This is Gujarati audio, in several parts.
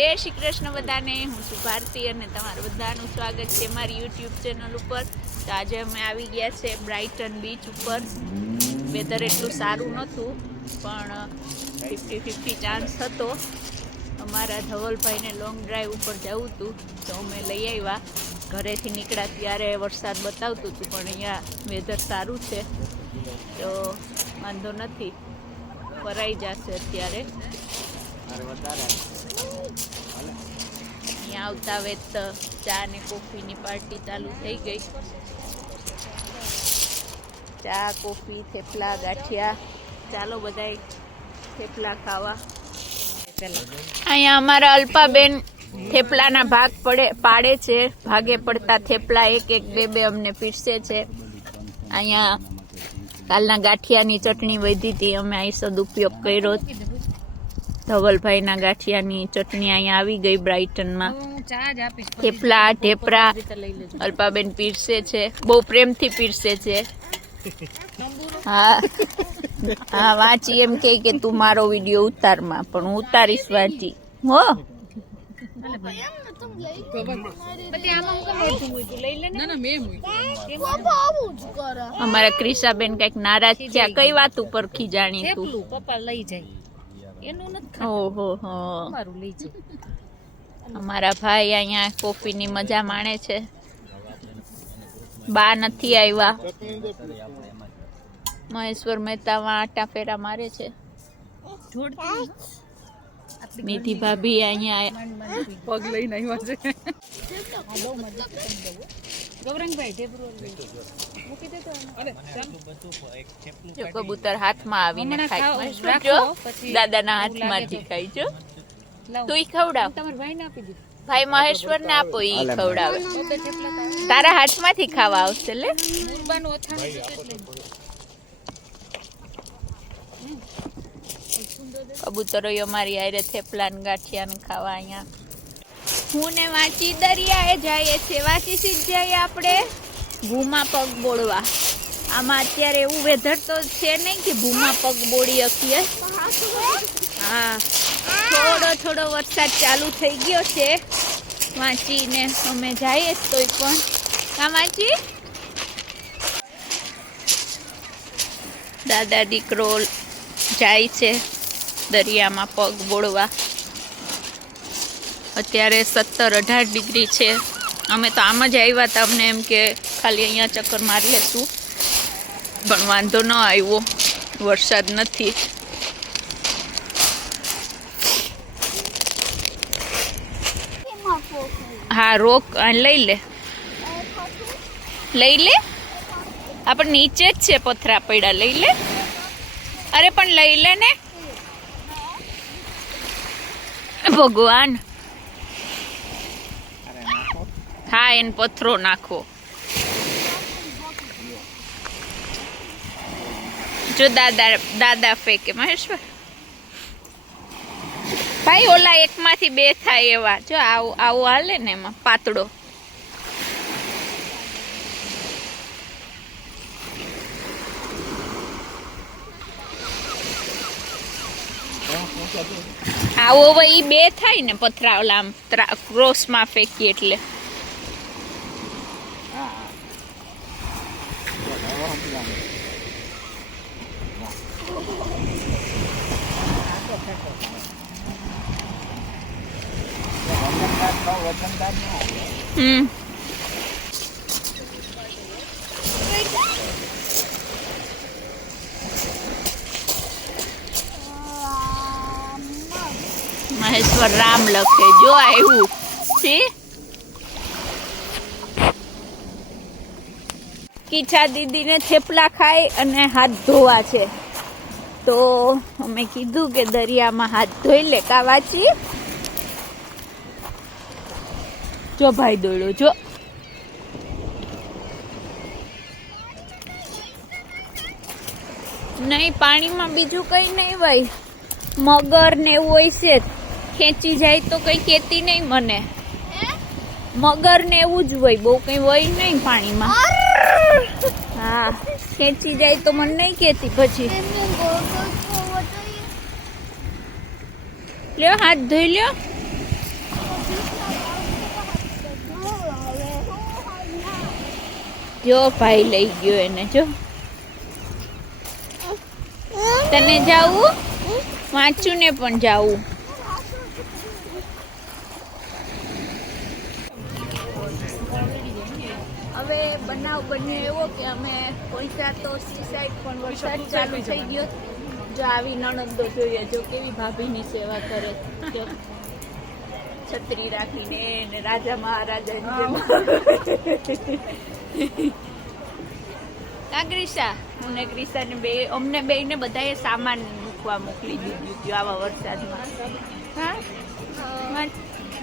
જય શ્રી કૃષ્ણ બધાને, હું છું ભારતી અને તમારું બધાનું સ્વાગત છે મારી યુટ્યુબ ચેનલ ઉપર. તો આજે અમે આવી ગયા છે બ્રાઇટન બીચ ઉપર. વેધર એટલું સારું નહોતું પણ 50-50 ચાન્સ હતો. અમારા ધવલભાઈને લોંગ ડ્રાઈવ ઉપર જવું હતું તો અમે લઈ આવ્યા. ઘરેથી નીકળ્યા ત્યારે વરસાદ બતાવતું હતું પણ અહીંયા વેધર સારું છે તો વાંધો નથી, ફરાઈ જશે અત્યારે. અહીંયા આવતા વેત ચા ને કોફીની પાર્ટી ચાલુ થઈ ગઈ. ચા, કોફી, થેપલા, ગાંઠિયા. ચાલો બધાય થેપલા ખાવા. અહીંયા અમારા અલ્પાબેન થેપલાના ભાગ પાડે છે. ભાગે પડતા થેપલા એક બે અમને પીરસે છે. અહીંયા કાલના ગાંઠિયાની ચટણી વધી હતી, અમે અહીં સદુપયોગ કર્યો. ધવલભાઈના ગાંઠિયાની ચટણી અહીંયા આવી ગઈ બ્રાઇટનમાં. થેપલા, ઢેપરા અલ્પાબેન પીરસે છે, બહુ પ્રેમથી પીરસે છે. હા હા, વાંચી એમ કે તું મારો વિડીયો ઉતારમાં, પણ હું ઉતારીશ વાંચી. હો અમારા ક્રિશાબેન કઈક નારાજ થયા. કઈ વાત ઉપર ખીજાણી તું? પપ્પા લઈ જાય. ઓહો હો, અમારા ભાઈ અહીંયા કોફીની મજા માણે છે. બા નથી આવ્યા. મહેશ્વર મહેતામાં આટા ફેરા મારે છે. મેથી ભાભી અહીંયા પગ લઈને આવ્યા છે. કબૂતર હાથમાં આવીને ખાય. દાદાના હાથમાંથી ખાય છો. તું ખવડાવ. ભાઈ મહેશ્વર ને આપો, ઈ ખવડાવે. તારા હાથમાંથી ખાવા આવશે. લે કબૂતરો અમારી આરે થેપલા ને ગાંઠિયા ને ખાવા. અહીંયા હું ને વાંચી દરિયાએ જઈએ છે. વાંચી સીધ જઈએ આપણે ભૂમાં પગ બોળવા. આમાં અત્યારે એવું વેધર તો છે નહીં કે ભૂમાં પગ બોળી શકીએ. હા, થોડો વરસાદ ચાલુ થઈ ગયો છે. વાંચીને અમે જઈએ તોય પણ. હા વાંચી, દાદા દીકરો જાય છે દરિયામાં પગ બોળવા. અત્યારે 17-18 ડિગ્રી છે. અમે તો આમ જ આવ્યા હતા, અમને એમ કે ખાલી અહીંયા ચક્કર મારી લેશું, પણ વાંધો ન આવ્યો, વરસાદ નથી. હા રોક, લઈ લે. આપણે નીચે જ છે, પથરા પડ્યા. લઈ લે. અરે પણ લઈ લે ને ભગવાન. હા, એને પથરો નાખો. જો દાદા ફેંકે. મહેશ્વર ભાઈ, ઓલા એકમાંથી બે થાય એવા. જો આવું હાલે ને, એમાં પાતળો. આવો ઈ બે થાય ને પથરા, ઓલા આમ ક્રોસમાં ફેંકી એટલે. મહેશ્વર રામ લખે. જો આવ્યું છે. કીછા દીદીને થેપલા ખાય અને હાથ ધોવા છે, તો અમે કીધું કે દરિયામાં હાથ ધોઈ લે. કા વાંચી? જો ભાઈ દોડ્યો. જો નહીં, પાણીમાં બીજું કઈ નહીં ભાઈ. મગર ને એવું હોય છે, ખેંચી જાય તો કઈ કેતી નહીં મને. મગર ને એવું જ હોય, બહુ કઈ હોય નહીં પાણીમાં. હા, ખેંચી જાય તો મને નહીં કેતી. પછી લ્યો હાથ ધોઈ લ્યો. જો ભાઈ લઈ ગયો એને, જો તને જાવું વાંચું ને પણ જાવું. હવે બનાવ બન્યો એવો કે અમે પહોંચ્યા તો સી સાઈડ પણ વરસાદ ચાલુ થઈ ગયો. જો આવી નણંદો જોઈએ, જો કેવી ભાભીની સેવા કરે, જો છત્રી રાખીને ને રાજા મહારાજા. ગ્રીસા, હું ને ગ્રીસા ને બે, અમને બે ને બધાએ સામાન મૂકવા મોકલી દીધું હતું આવા વરસાદમાં. હા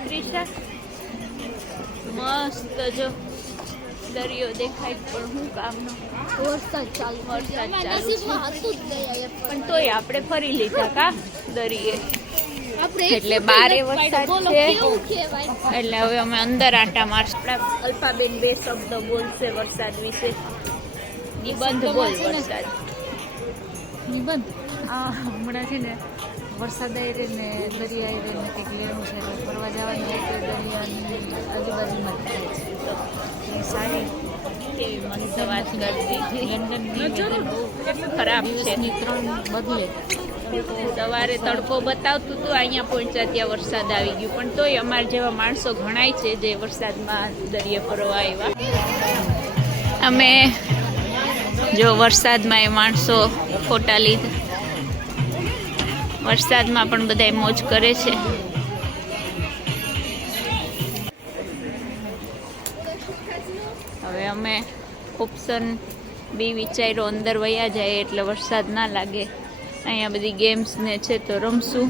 ગ્રીસા, મસ્ત જો દરિયો દેખાય, પણ શું કામનો વરસાદ ચાલુ પણ તોય આપણે ફરી લીધા કા દરિયે. એટલે બારે વરસાદ છે એટલે હવે અમે અંદર આટા મારશું. આપણા અલ્પાબેન બે શબ્દ બોલશે વરસાદ વિશે. નિબંધ બોલ વરસાદ. નિબંધ હમણાં છે ને વરસાદ આવી ને દરિયા આવી ને કંઈક લેવું છે, ફરવા જવાની એટલે દરિયાની આજુબાજુમાં થાય છે. સારી કેવી મસ્ત વાત કરતી. લંડનની બહુ ખરાબ છે. 3 બદલે સવારે તડકો બતાવતું હતું, અહીંયા પહોંચ્યા ત્યાં વરસાદ આવી ગયું. પણ તોય અમારા જેવા માણસો ઘણાય છે જે વરસાદમાં દરિયે ફરવા આવ્યા. અમે જો વરસાદમાં એ માણસો ફોટા લીધા. વરસાદમાં પણ બધા મોજ કરે છે. હવે અમે ઓપ્શન બી વિચાર્યો અંદર વયા જાય એટલે વરસાદ ના લાગે. અહીંયા બધી ગેમ્સ ને છે તો રમશું.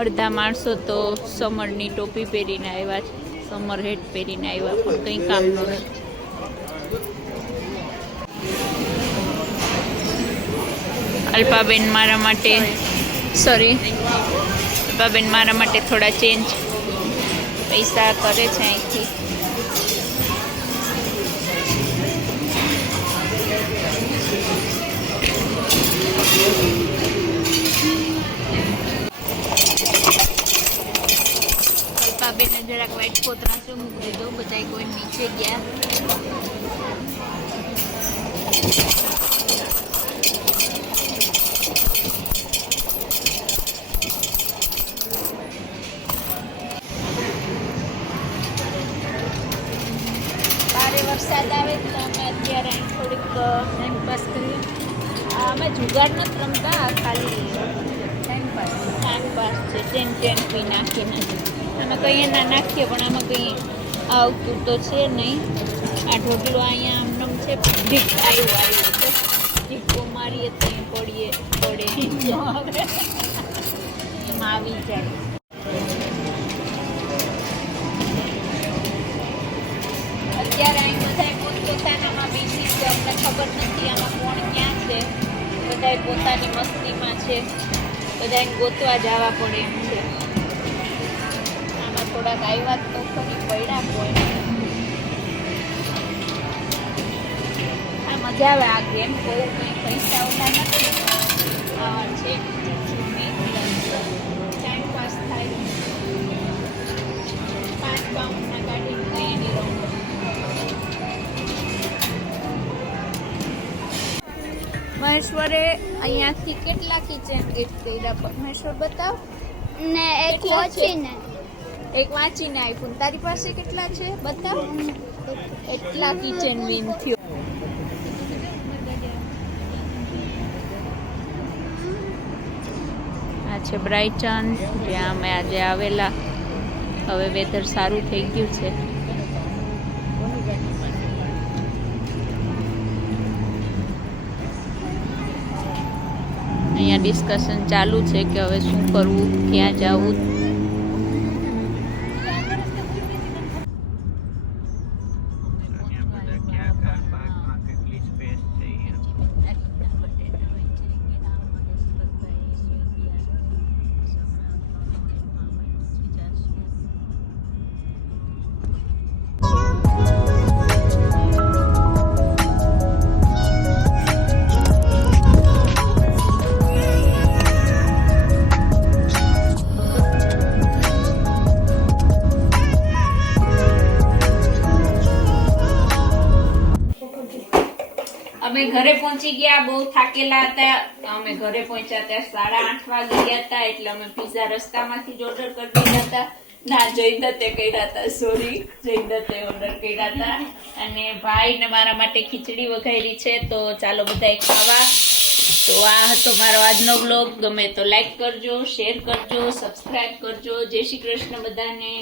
અડધા માણસો તો સમરની ટોપી પહેરીને આવ્યા છે, સમર હેટ પહેરીને આવ્યા, પણ કંઈ કામનું નથી. અલ્પાબેન મારા માટે અલ્પાબેન મારા માટે થોડા ચેન્જ પૈસા કરે છે અહીંથી. અલ્પાબેને જરાક વાઈટ કોતરા શું મૂકી દીધો, બધા કોઈ નીચે ગયા. વરસાદ આવે તો અમે અત્યારે થોડીક ટાઈમ પાસ કરીએ. અમે જુગાડ નથી રમતા, ખાલી ટાઈમ પાસ છે. 10 પી નાખીને અમે કંઈ ના નાખીએ, પણ આમાં કંઈ આવતું તો છે નહીં. આ ઢોકળું અહીંયા આમનામ છે, ઢીક આવ્યું છે, ઢીકો મારીએ તો પડે એમાં આવી જાય. અત્યારે અહીં બધા પોતપોતાનામાં બિઝી છે, અમને ખબર નથી આમાં કોણ ક્યાં છે. બધા પોતાની મસ્તીમાં છે, બધા ગોતવા જવા પડે એમ છે. આમાં થોડાક આવ્યા તો ખરી પડ્યા કોઈ. આ મજા આવે આ ગેમ, કોઈ કંઈ પૈસા ઓલા નથી છે. ટાઈમ પાસ થાય. 5 પાઉન્ડના કાઢીને કંઈ એની રમત. મહેશ્વરે અહીંયાથી કેટલા કિચન ગિફ્ટ કર્યા? મહેશ્વર બતાવ ને એક વાંચીને એક વાંચીને આપ્યું. તારી પાસે કેટલા છે બતાવ. એટલા કિચન વિન થયો. આ છે બ્રાઇટન, જ્યાં અમે આજે આવેલા. હવે વેધર સારું થઈ ગયું છે. અહીંયા ડિસ્કશન ચાલુ છે કે હવે શું કરવું, ક્યાં જવું. અમે ઘરે પહોંચી ગયા, બહુ થાકેલા હતા. અમે ઘરે પહોંચ્યા ત્યાં 8:30 વાગી ગયા હતા, એટલે અમે પીઝા રસ્તામાંથી જ ઓર્ડર કરી દીધા હતા. ના, જયદત્તે કર્યા હતા, સોરી, જયદત્તે ઓર્ડર કર્યા હતા. અને ભાઈ ને મારા માટે ખીચડી વઘારી છે, તો ચાલો બધાય ખાવા. તો આ હતો મારો આજનો વ્લોગ. ગમે તો લાઈક કરજો, શેર કરજો, સબસ્ક્રાઇબ કરજો. જય શ્રી કૃષ્ણ બધાને.